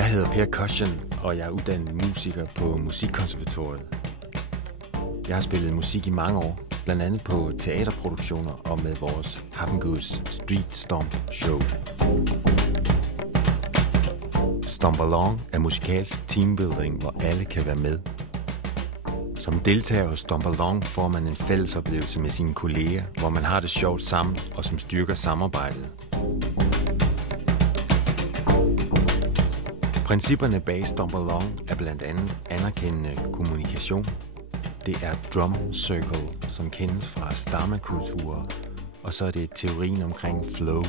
Jeg hedder Per Cushion, og jeg er uddannet musiker på Musikkonservatoriet. Jeg har spillet musik i mange år, blandt andet på teaterproduktioner og med vores Happenguds Street Stomp Show. Stomp Along er musikalsk teambuilding, hvor alle kan være med. Som deltager hos Stomp Along får man en fælles oplevelse med sine kolleger, hvor man har det sjovt sammen og som styrker samarbejdet. Principperne bag Stomp Along er blandt andet anerkendende kommunikation. Det er drum circle, som kendes fra stammekulturer, og så er det teorien omkring flow.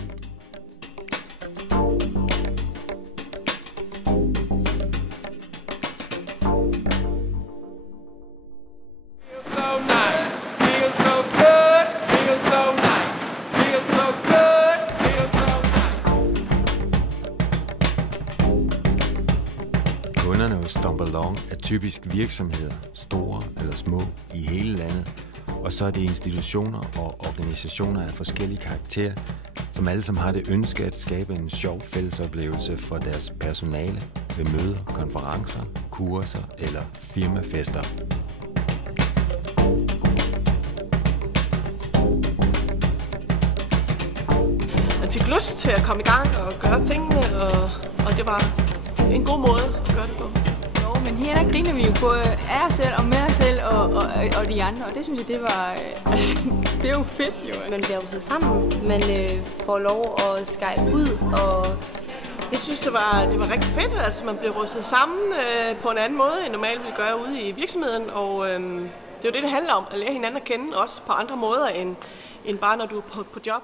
Kunderne hos Stomp Along er typisk virksomheder, store eller små, i hele landet, og så er det institutioner og organisationer af forskellige karakterer, som alle sammen har det ønske at skabe en sjov fællesoplevelse for deres personale ved møder, konferencer, kurser eller firmafester. Man fik lyst til at komme i gang og gøre tingene, og det var en god måde at gøre det på. Jo, men her der griner vi jo både af os selv og med os selv og de andre, og det synes jeg, det var det er jo fedt jo. Man bliver russet sammen, man får lov at skype ud, og jeg synes, det var rigtig fedt, altså man blev russet sammen på en anden måde, end normalt ville gøre ude i virksomheden, og det er jo det handler om, at lære hinanden at kende, også på andre måder, end bare når du er på job.